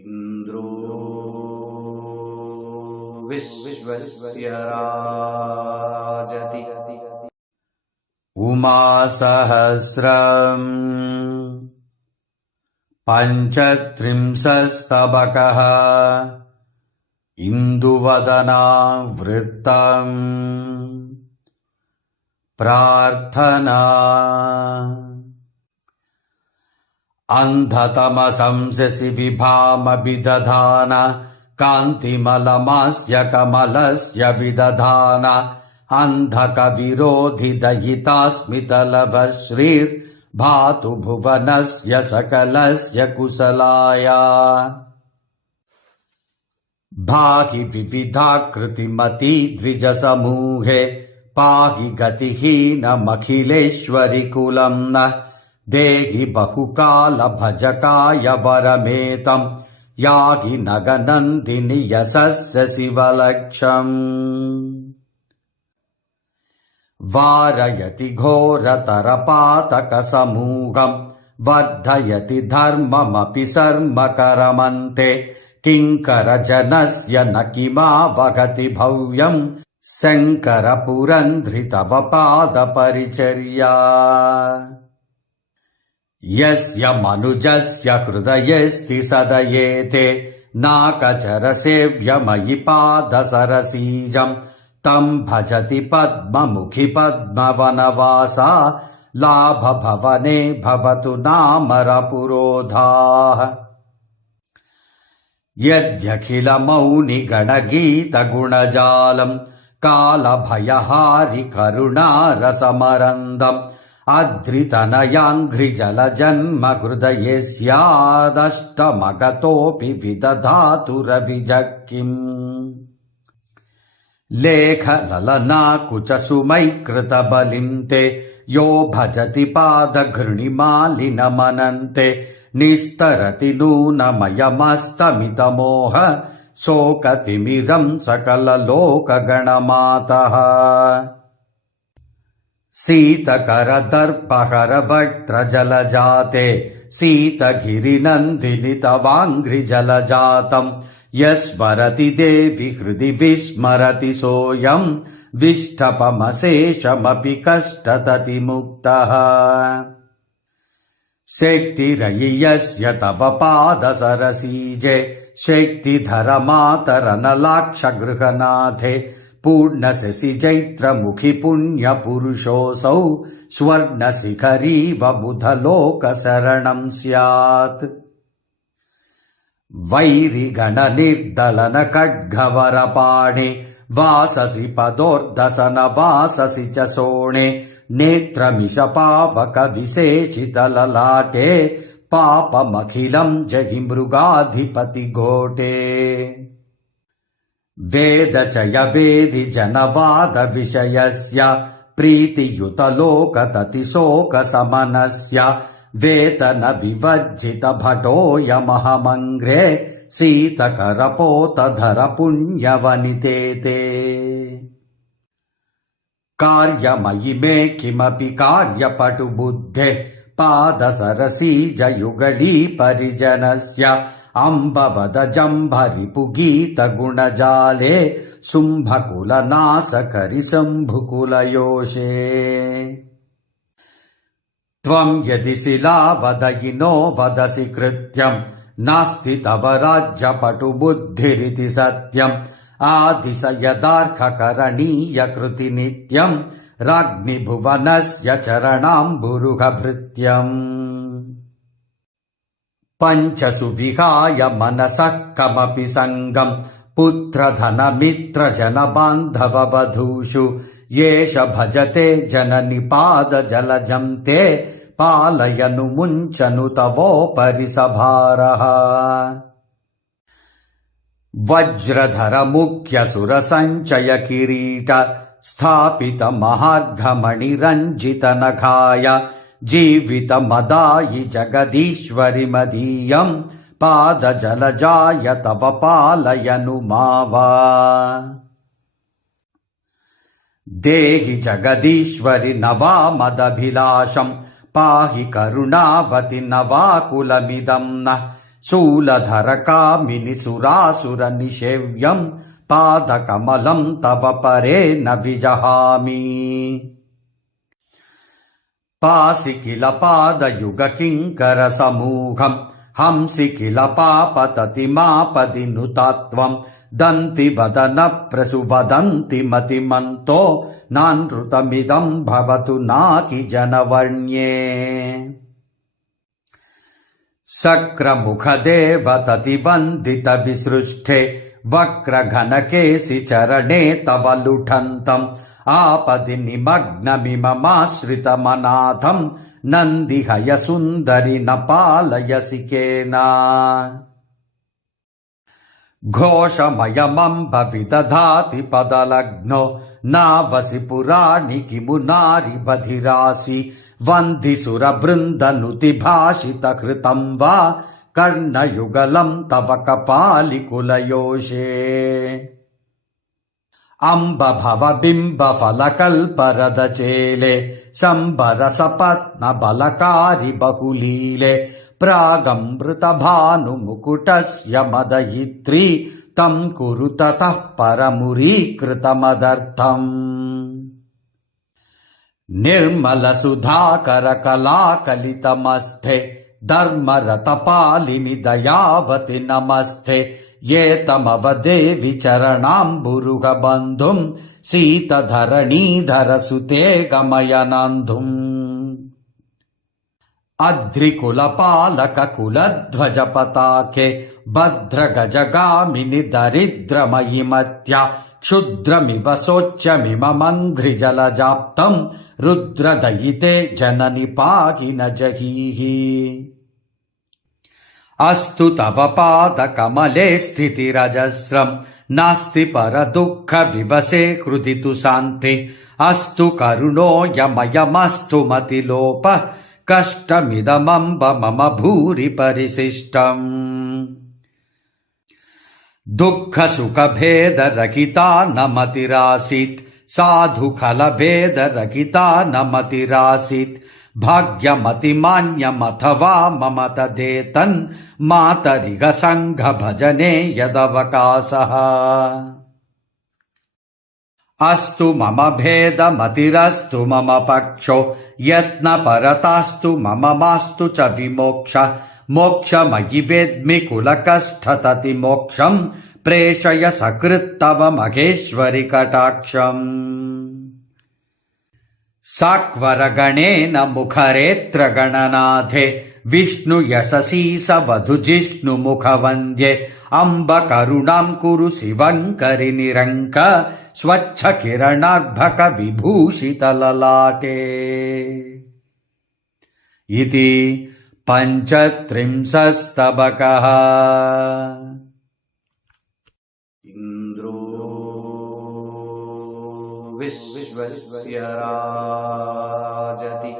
इन्द्रो विश्वस्य राजति उमासहस्रम् पञ्चत्रिंशस्तबकः इन्दुवदनावृत्तम् प्रार्थना अन्धतमसंससि विभामभिदधान कान्तिमलमास्य कमलस्य विदधान अन्धकविरोधिदयितास्मितलभश्रीर्भातु भुवनस्य सकलस्य कुशलाय भाहि विविधाकृतिमती द्विजसमूहे पाहि गतिहीनमखिलेश्वरि कुलम् न देहि बहुकालभजकाय वरमेतम् याहि नगनन्दिनि यशस्य शिवलक्षम् वारयति घोरतरपातकसमूहम् वर्धयति धर्ममपि सर्मकरमन्ते किङ्करजनस्य न किमावगति भव्यम् शङ्करपुरन्ध्रितव पादपरिचर्या यस्य मनुजस्य हृदयेऽस्ति सदयेते नाकचरसेव्यमयि पादसरसीजम् तम् भजति पद्ममुखि पद्मवनवासा लाभभवने भवतु नामरपुरोधाः यद्यखिलमौनिगणगीतगुणजालम् कालभयहारि करुणारसमरन्दम् अधृतनयाङ्घ्रिजलजन्म हृदये स्यादष्टमगतोऽपि विदधातु रविजक्किम् लेखललनाकुचसुमैकृतबलिम् ते यो भजति पादघृणिमालिनमनन्ते निस्तरति नूनमयमस्तमितमोह शोकतिमिरम् सकललोकगणमातः शीतकरदर्पहरवक्त्रजलजाते शीतगिरिनन्दिनि तवाङ्घ्रिजलजातम् यस्मरति देवि हृदि विस्मरति सोऽयम् विष्टपमशेषमपि कष्टततिमुक्तः शक्तिरयि यस्य तव पादसरसीजे शक्तिधरमातरनलाक्षगृहनाथे पूर्णशशि चैत्रमुखि पुण्यपुरुषोऽसौ स्वर्णशिखरीव बुधलोकशरणम् स्यात् वैरिगणनिर्दलन खड्गवरपाणे वाससि पदोर्दसन वाससि च शोणे नेत्रमिषपावकविशेषितललाटे पापमखिलम् जहि मृगाधिपतिघोटे वेदचयवेदि जनवादविषयस्य प्रीतियुतलोकततिशोकशमनस्य वेतनविवर्जितभटोऽयमहमङ्घ्रे शीतकरपोतधर पुण्यवनितेते कार्यमयि मे किमपि कार्यपटुबुद्धे पादसरसीजयुगली परिजनस्य अम्बवदजम्भरिपुगीतगुणजाले शुम्भकुलनाशकरि शम्भुकुलयोषे त्वम् यदि शिलावदयिनो वदसि कृत्यम् नास्ति तव राज्यपटुबुद्धिरिति सत्यम् आदिश यदार्हकरणीयकृति नित्यम् राज्ञिभुवनस्य चरणाम्बुरुहभृत्यम् पञ्चसु विहाय मनसः कमपि सङ्गम् पुत्रधनमित्रजनबान्धववधूषु येष भजते जननिपादजलजम् ते पालयनु मुञ्चनु तवोपरि सभारः वज्रधरमुख्यसुरसञ्चय किरीट स्थापितमहार्घमणिरञ्जितनखाय जीवितमदायि जगदीश्वरि मदीयम् पादजलजाय तव पालयनु मावा देहि जगदीश्वरि नवामदभिलाषम् पाहि करुणावति नवाकुलमिदम् नः शूलधरकामिनि सुरासुरनिषेव्यं पादकमलं तव परे न विजहामि पासि किल पादयुगकिङ्करसमूहं हंसि किल पापतति मापदि नुतात्वं दन्ति वदन प्रसुवदन्ति मतिमन्तो नानृतमिदं भवतु नाकि जनवर्ण्ये शक्रमुखदेवततिवन्दितविसृष्टे वक्रघनकेसि चरणे तव लुठन्तम् आपदि निमग्नमिममाश्रितमनाथं नन्दिहयसुन्दरि न पालयसि केन घोषमयमम्ब विदधाति पदलग्नो नावसि पुराणि किमु नारि बधिरासि वन्दिसुरबृन्दनुतिभाषितकृतं वा कर्णयुगलं तव कपालिकुलयोषे अम्ब भवबिम्बफलकल्परदचेले सम्बरसपत्नबलकारि बहुलीले प्रागमृतभानुमुकुटस्य मदयित्री तं कुरु ततः परमुरीकृतमदर्थम् निर्मलसुधाकरकलाकलितमस्थे धर्मरतपालिनि दयावति नमस्ते ये तमवदेवि चरणाम्बुरुहबन्धुं शीतधरणीधरसुते गमयनन्धुम् अध्रिकुलपालककुलध्वजपताके भद्रगजगामिनि दरिद्रमयिमत्या क्षुद्रमिव शोच्यमिममङ्घ्रिजलजाप्तं रुद्रदयिते जननि पाहि न जहीहि अस्तु तव पादकमले स्थितिरजस्रं नास्ति परदुःखविवशे हृदि तु शान्ति अस्तु करुणोऽयमयमस्तु मतिलोपः कष्टमिदमम्ब मम भूरि परिशिष्टम् दुःखसुखभेदरहिता न मतिरासीत् साधुखलभेदरहिता न मतिरासीत् भाग्यमतिमान्यमथवा मम तदेतन् मातरिह सङ्घभजने यदवकाशः अस्तु मम भेदमतिरस्तु मम पक्षो यत्नपरतास्तु मम मास्तु च विमोक्ष मोक्षमयि वेद्मि कुलकष्टतति मोक्षं प्रेषय सकृत्तव महेश्वरि कटाक्षम् साक्वरगणेन मुखरेत्र गणनाथे विष्णु यशसी स वधुजिष्णु मुखवन्द्ये अम्ब करुणां कुरु शिवङ्करि निरङ्क स्वच्छ किरणार्भक विभूषितललाटे इति पञ्चत्रिंशस्तबकः इन्द्रो विश्वस्य राजति